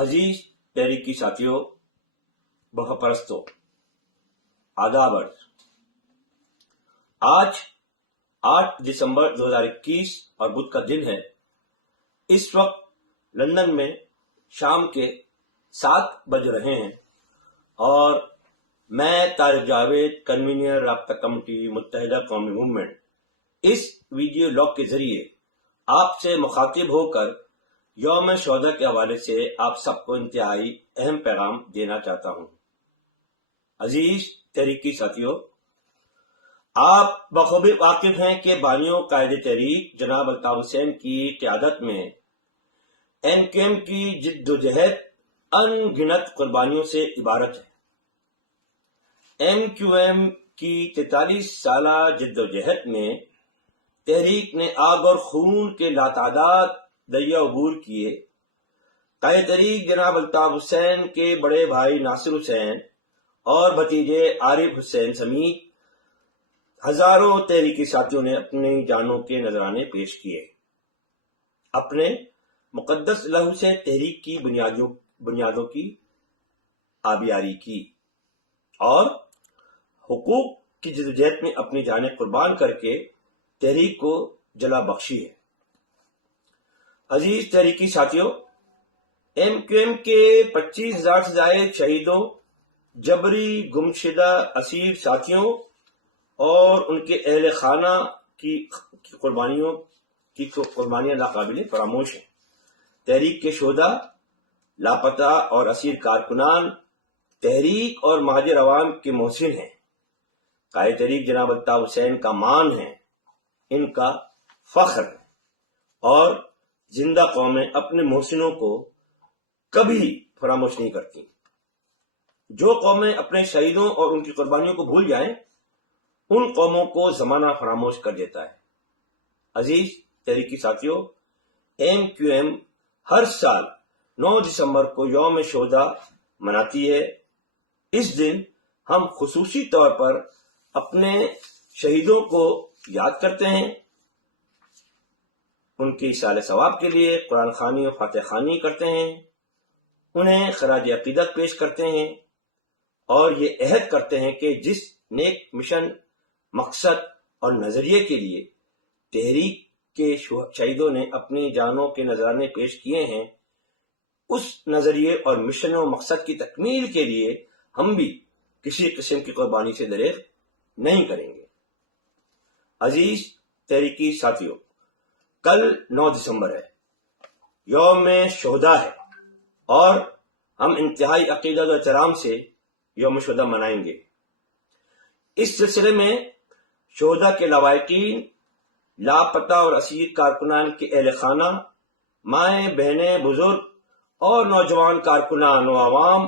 عزیز تحریکی ساتھیوں، بہا پرستوں، آداب عرض۔ آج 8 دسمبر 2021 اور بدھ کا دن ہے۔ اس وقت لندن میں شام کے 7 بج رہے ہیں اور میں طارق جاوید، کنوینر رابطہ کمیٹی متحدہ قومی موومنٹ، اس ویڈیو لاگ کے ذریعے آپ سے مخاطب ہو کر یوم شہداء کے حوالے سے آپ سب کو انتہائی اہم پیغام دینا چاہتا ہوں۔ عزیز تحریکی ساتھیوں، آپ بخوبی واقف ہیں کہ بانیوں قائد تحریک جناب الطاف حسین کی قیادت میں MQM کی جد و جہد ان گنت قربانیوں سے عبارت ہے۔ MQM کی 43 سالہ جد و جہد میں تحریک نے آگ اور خون کے لاتعداد دریا عبور کیے۔ قائد تحریک جناب الطاف حسین کے بڑے بھائی ناصر حسین اور بھتیجے عارف حسین سمیت ہزاروں تحریکی ساتھیوں نے اپنی جانوں کے نذرانے پیش کیے، اپنے مقدس لہو سے تحریک کی بنیادوں کی آبیاری کی اور حقوق کی جدوجہد میں اپنی جانیں قربان کر کے تحریک کو جلا بخشی ہے۔ عزیز تحریکی ساتھیوں، MQM کے 25,000 سے زائد شہیدوں، جبری گمشدہ اسیر ساتھیوں اور ان کے اہل خانہ کی قربانیاں ناقابل فراموش ہیں۔ تحریک کے شہداء، لاپتہ اور اسیر کارکنان تحریک اور مہاجر عوام کے محسن ہیں۔ قائد تحریک جناب الطاف حسین کا مان ہے، ان کا فخر ہے، اور زندہ قومیں اپنے محسنوں کو کبھی فراموش نہیں کرتی۔ جو قومیں اپنے شہیدوں اور ان کی قربانیوں کو بھول جائیں، ان قوموں کو زمانہ فراموش کر دیتا ہے۔ عزیز تحریکی ساتھیوں، MQM ہر سال 9 دسمبر کو یوم شہداء مناتی ہے۔ اس دن ہم خصوصی طور پر اپنے شہیدوں کو یاد کرتے ہیں، ان کی ایصال ثواب کے لیے قرآن خوانی و فاتح خوانی کرتے ہیں، انہیں خراج عقیدت پیش کرتے ہیں اور یہ عہد کرتے ہیں کہ جس نیک مشن، مقصد اور نظریے کے لیے تحریک کے شہیدوں نے اپنی جانوں کے نذرانے پیش کیے ہیں، اس نظریے اور مشن و مقصد کی تکمیل کے لیے ہم بھی کسی قسم کی قربانی سے دریغ نہیں کریں گے۔ عزیز تحریکی ساتھیوں، کل 9 دسمبر ہے، یوم شہداء ہے، اور ہم انتہائی عقیدت و احترام سے یوم شہداء منائیں گے۔ اس سلسلے میں شہداء کے لواحقین، لاپتہ اور اسیر کارکنان کے اہل خانہ، مائیں بہنیں، بزرگ اور نوجوان کارکنان و عوام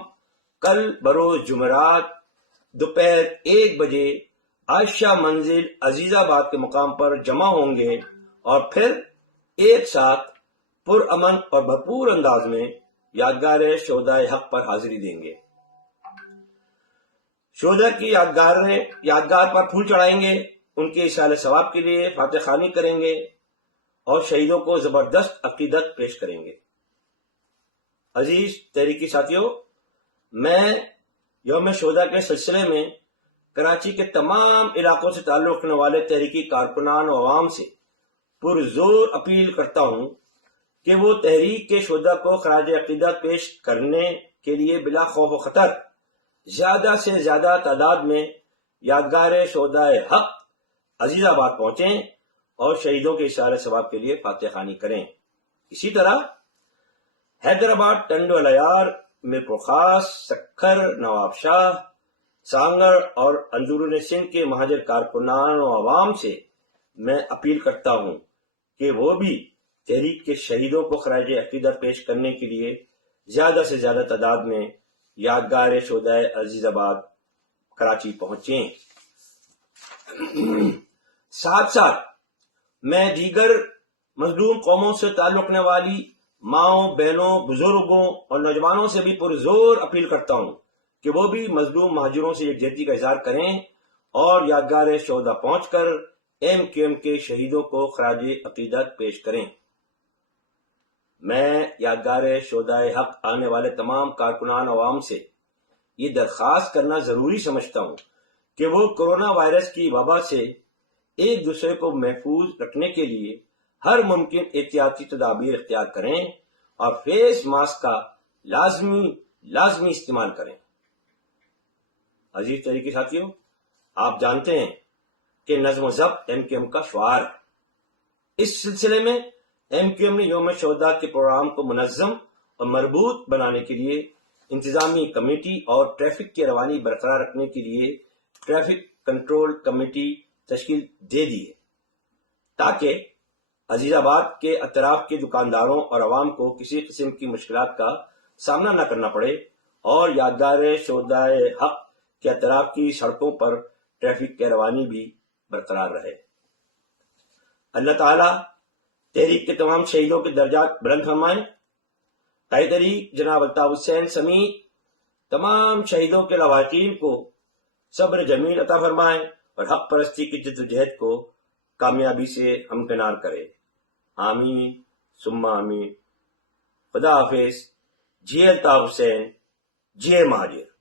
کل بروز جمعرات دوپہر 1 بجے عائشہ منزل عزیز آباد کے مقام پر جمع ہوں گے اور پھر ایک ساتھ پرامن اور بھرپور انداز میں یادگار شہداء حق پر حاضری دیں گے۔ شہداء کی یادگار پر پھول چڑھائیں گے، ان کے ایصال ثواب کے لیے فاتح خوانی کریں گے اور شہیدوں کو زبردست عقیدت پیش کریں گے۔ عزیز تحریکی ساتھیوں، میں یوم شہداء کے سلسلے میں کراچی کے تمام علاقوں سے تعلق رکھنے والے تحریکی کارکنان و عوام سے پرزور اپیل کرتا ہوں کہ وہ تحریک کے شہداء کو خراج عقیدت پیش کرنے کے لیے بلا خوف و خطر زیادہ سے زیادہ تعداد میں یادگار شہداء حق عزیز آباد پہنچیں اور شہیدوں کے ایصال ثواب کے لیے فاتح خوانی کریں۔ اسی طرح حیدرآباد، ٹنڈو الیار، میرپور خاص، سکھر، نواب شاہ، سانگڑ اور اندرون سندھ کے مہاجر کارکنان و عوام سے میں اپیل کرتا ہوں کہ وہ بھی تحریک کے شہیدوں کو خراج عقیدت پیش کرنے کے لیے زیادہ سے زیادہ تعداد میں یادگار شہداء عزیز آباد کراچی پہنچیں۔ ساتھ ساتھ میں دیگر مظلوم قوموں سے تعلق رکھنے والی ماؤں، بہنوں، بزرگوں اور نوجوانوں سے بھی پرزور اپیل کرتا ہوں کہ وہ بھی مظلوم مہاجروں سے یکجہتی کا اظہار کریں اور یادگار شہداء پہنچ کر MQM کے شہیدوں کو خراج عقیدت پیش کریں۔ میں یادگار شہدائے حق آنے والے تمام کارکنان عوام سے یہ درخواست کرنا ضروری سمجھتا ہوں کہ وہ کورونا وائرس کی وبا سے ایک دوسرے کو محفوظ رکھنے کے لیے ہر ممکن احتیاطی تدابیر اختیار کریں اور فیس ماسک کا لازمی استعمال کریں۔ عزیز طریقے ساتھیوں، آپ جانتے ہیں کہ نظم و ضبط MQM کا شعار ہے۔ اس سلسلے میں MQM نے یوم شہداء کے پروگرام کو منظم اور مربوط بنانے کے لیے انتظامی کمیٹی اور ٹریفک کی روانی برقرار رکھنے کے لیے ٹریفک کنٹرول کمیٹی تشکیل دے دی ہے، تاکہ عزیز آباد کے اطراف کے دکانداروں اور عوام کو کسی قسم کی مشکلات کا سامنا نہ کرنا پڑے اور یادگار شہدائے حق کے اطراف کی سڑکوں پر ٹریفک کی روانی بھی برقرار رہے۔ اللہ تعالیٰ تحریک کے تمام شہیدوں کے درجات بلند فرمائیں۔ قائد تحریک جناب الطاف حسین سمیت تمام شہیدوں کے لواحقین کو صبر جمیل عطا فرمائیں اور حق پرستی کی جد و جہد کو کامیابی سے ہمکنار کرے۔ آمین ثم آمین۔ خدا حافظ۔ جی الطاف حسین، جی مہاجر۔